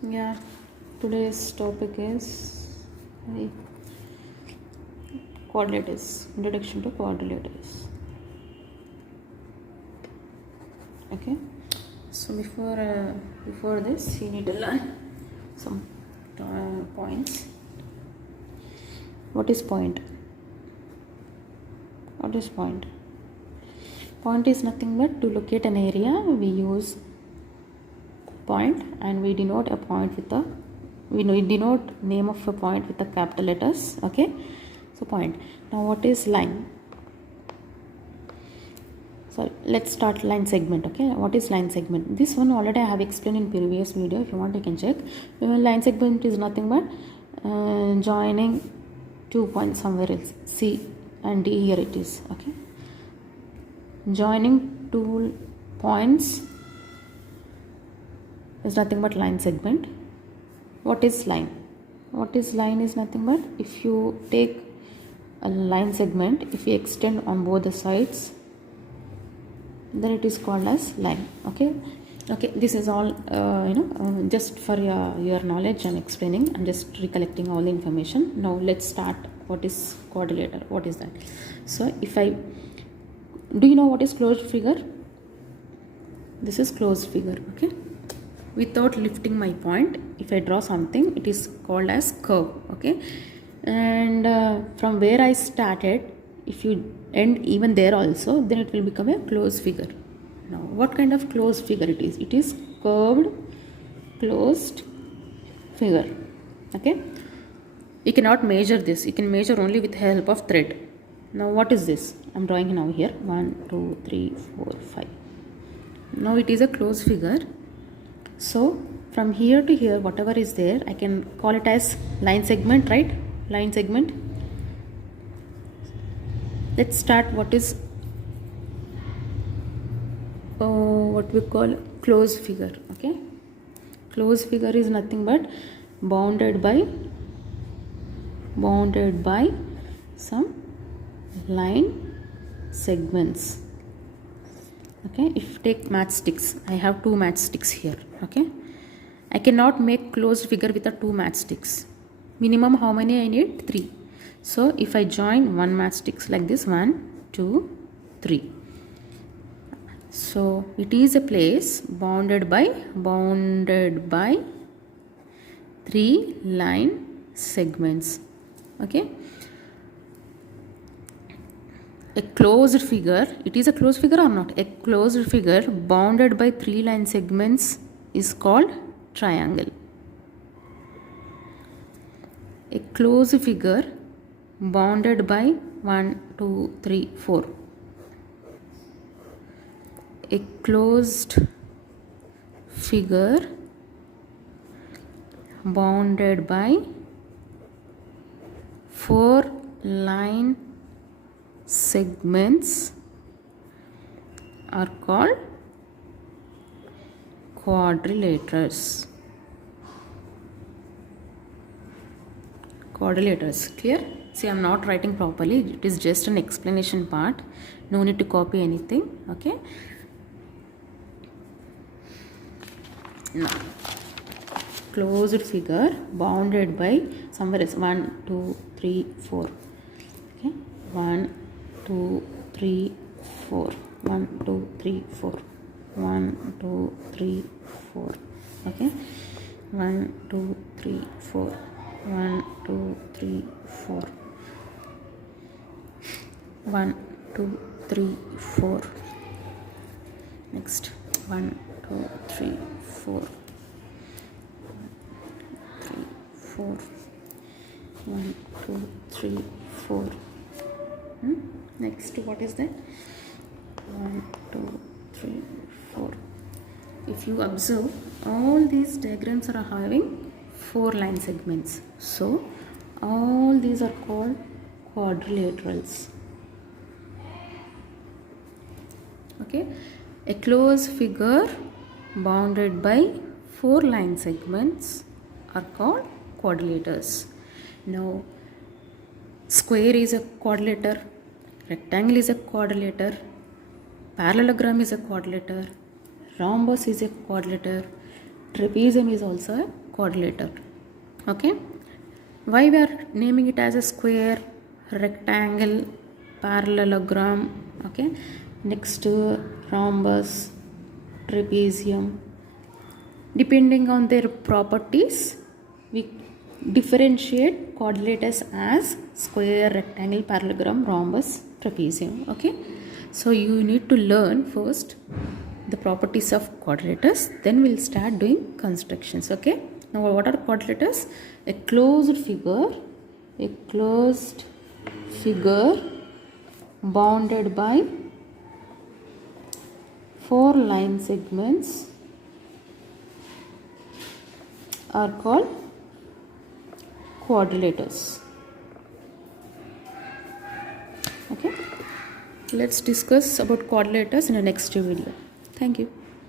Yeah, today's topic is uh, quadrilaters. Introduction to quadrilaters. Okay. So before this, you need to learn some points. What is point? What is point? Point is nothing but to locate an area. We use point and we denote a point with a we denote name of a point with the capital letters. Okay, so point. Now what is line? So let's start line segment. Okay, what is line segment? This one already I have explained in previous video. If you want, you can check. Line segment is nothing but joining 2 points somewhere else, C and D. Here it is. Okay, joining 2 points is nothing but line segment. What is line? What is line is nothing but if you take a line segment, if you extend on both the sides, then it is called as line. Okay, this is all just for your knowledge. I'm explaining. I'm just recollecting all the information. Now let's start. What is quadrilateral? What is that? So do you know what is closed figure? This is closed figure. Okay, without lifting my point, if I draw something, it is called as curve. Okay, and from where I started, if you end even there also, then it will become a closed figure. Now what kind of closed figure it is? It is curved closed figure. Okay, you cannot measure this. You can measure only with the help of thread. Now what is this? I'm drawing now here 1 2 3 4 5. Now it is a closed figure. So from here to here, whatever is there, I can call it as line segment, right? Line segment. Let's start. What is what we call closed figure? Okay, closed figure is nothing but bounded by some line segments. Okay, if you take matchsticks, I have 2 matchsticks here. Okay, I cannot make closed figure with the 2 matchsticks. Minimum how many I need? 3. So if I join one matchsticks like this, 1 2 3, so it is a place bounded by 3 line segments. Okay, a closed figure, it is a closed figure or not? A closed figure bounded by 3 line segments is called triangle. A closed figure bounded by 1 2 3 4. A closed figure bounded by 4 line segments are called quadrilaters. Clear? See, I'm not writing properly. It is just an explanation part. No need to copy anything. Okay, now closed figure bounded by somewhere is 1 2 3 4. Okay, 1 2 3 4, 1 2 3 4, 1 2 3 4. Okay, 1 2 3 4, 1 2 3 4, 1 2 3 4. Next 1 2 3 4, 3 4, 1 2 3 4. Next, what is that? 1 2 3 4. If you observe, all these diagrams are having 4 line segments. So all these are called quadrilaterals. Okay, a closed figure bounded by 4 line segments are called quadrilaters. Now square is a quadrilateral, rectangle is a quadrilateral, parallelogram is a quadrilateral, rhombus is a quadrilateral, trapezium is also a quadrilateral. Okay, why we are naming it as a square, rectangle, parallelogram? Okay, next rhombus, trapezium. Depending on their properties, we differentiate quadrilaters as square, rectangle, parallelogram, rhombus, trapezium. Okay, so you need to learn first the properties of quadrilaters, then we'll start doing constructions. Okay, now what are quadrilaters? A closed figure bounded by 4 line segments are called quadrilaters. Okay, let's discuss about quadrilaters in the next video. Thank you.